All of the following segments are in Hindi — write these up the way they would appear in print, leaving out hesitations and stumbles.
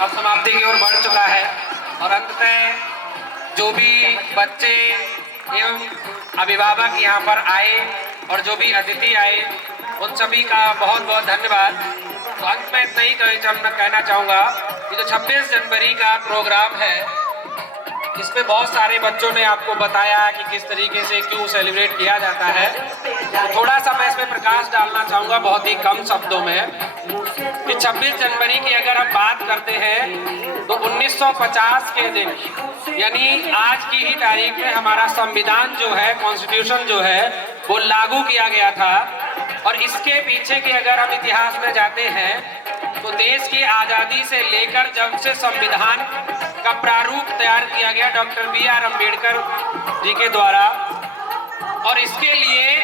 अब समाप्ति की ओर बढ़ चुका है और अंततः जो भी बच्चे एवं अभिभावक यहाँ पर आए और जो भी अतिथि आए उन सभी का बहुत बहुत धन्यवाद। तो अंत में इतना ही कहना चाहूँगा कि जो 26 जनवरी का प्रोग्राम है इसमें बहुत सारे बच्चों ने आपको बताया कि किस तरीके से क्यों सेलिब्रेट किया जाता है। तो थोड़ा सा मैं इसमें प्रकाश डालना चाहूँगा बहुत ही कम शब्दों में कि 26 जनवरी की अगर हम बात करते हैं तो 1950 के दिन यानी आज की ही तारीख में हमारा संविधान जो है, कॉन्स्टिट्यूशन जो है वो लागू किया गया था। और इसके पीछे के अगर हम इतिहास में जाते हैं तो देश की आज़ादी से लेकर जब से संविधान का प्रारूप तैयार किया गया डॉक्टर B.R. अम्बेडकर जी के द्वारा, और इसके लिए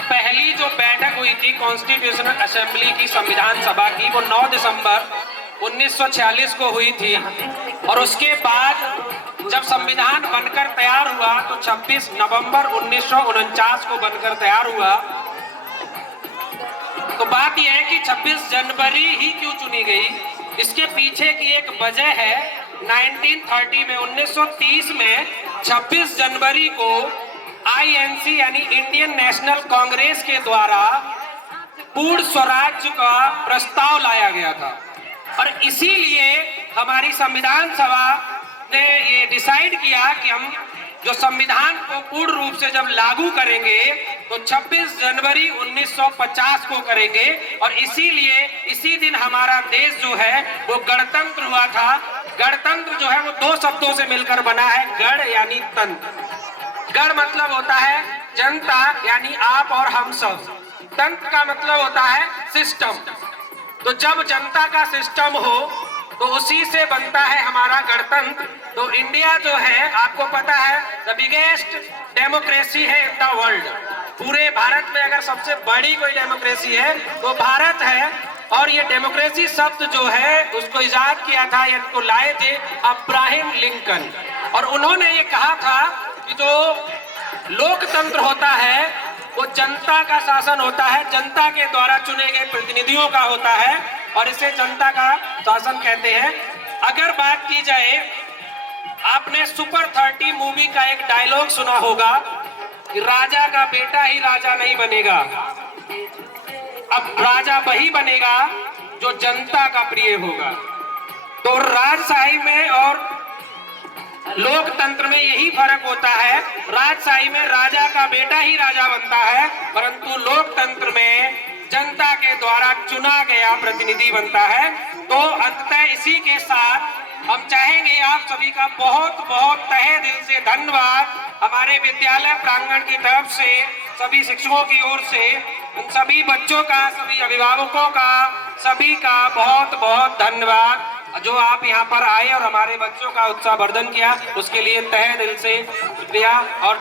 पहली जो बैठक हुई थी कॉन्स्टिट्यूशनल असेंबली की संविधान सभा की वो 9 दिसंबर 1946 को हुई थी। और उसके बाद जब संविधान बनकर तैयार हुआ तो 26 नवंबर 1949 को बनकर तैयार हुआ। तो बात यह है कि 26 जनवरी ही क्यों चुनी गई, इसके पीछे की एक वजह है 1930 में 1930 में 26 जनवरी को INC यानी इंडियन नेशनल कांग्रेस के द्वारा पूर्ण स्वराज्य का प्रस्ताव लाया गया था। और इसीलिए हमारी संविधान सभा ने ये डिसाइड किया कि हम जो संविधान को पूर्ण रूप से जब लागू करेंगे तो 26 जनवरी 1950 को करेंगे। और इसीलिए इसी दिन हमारा देश जो है वो गणतंत्र हुआ था। गणतंत्र जो है वो 2 शब्दों से मिलकर बना है, गण यानी तंत्र। गण मतलब होता है जनता यानी आप और हम सब, तंत्र का मतलब होता है सिस्टम। तो जब जनता का सिस्टम हो तो उसी से बनता है हमारा गणतंत्र। तो इंडिया जो है आपको पता है द बिगेस्ट डेमोक्रेसी है इन द वर्ल्ड। पूरे भारत में अगर सबसे बड़ी कोई डेमोक्रेसी है तो भारत है। और ये डेमोक्रेसी शब्द जो है उसको इजाद किया था, इनको लाए थे अब्राहम लिंकन। और उन्होंने ये कहा था कि जो लोकतंत्र होता है वो जनता का शासन होता है, जनता के द्वारा चुने गए प्रतिनिधियों का होता है और इसे जनता का शासन कहते हैं। अगर बात की जाए, आपने सुपर 30 मूवी का एक डायलॉग सुना होगा कि राजा का बेटा ही राजा नहीं बनेगा, अब राजा वही बनेगा जो जनता का प्रिय होगा। तो राजशाही में और लोकतंत्र में यही फर्क होता है। राजशाही में राजा का बेटा ही राजा बनता है, परंतु लोकतंत्र में जनता के द्वारा चुना गया प्रतिनिधि बनता है। तो अंततः इसी के साथ हम चाहेंगे आप सभी का बहुत बहुत तहे दिल से धन्यवाद। हमारे विद्यालय प्रांगण की तरफ से सभी शिक्षकों की ओर से उन सभी बच्चों का, सभी अभिभावकों का, सभी का बहुत बहुत धन्यवाद जो आप यहाँ पर आए और हमारे बच्चों का उत्साहवर्धन किया, उसके लिए तहे दिल से शुक्रिया। और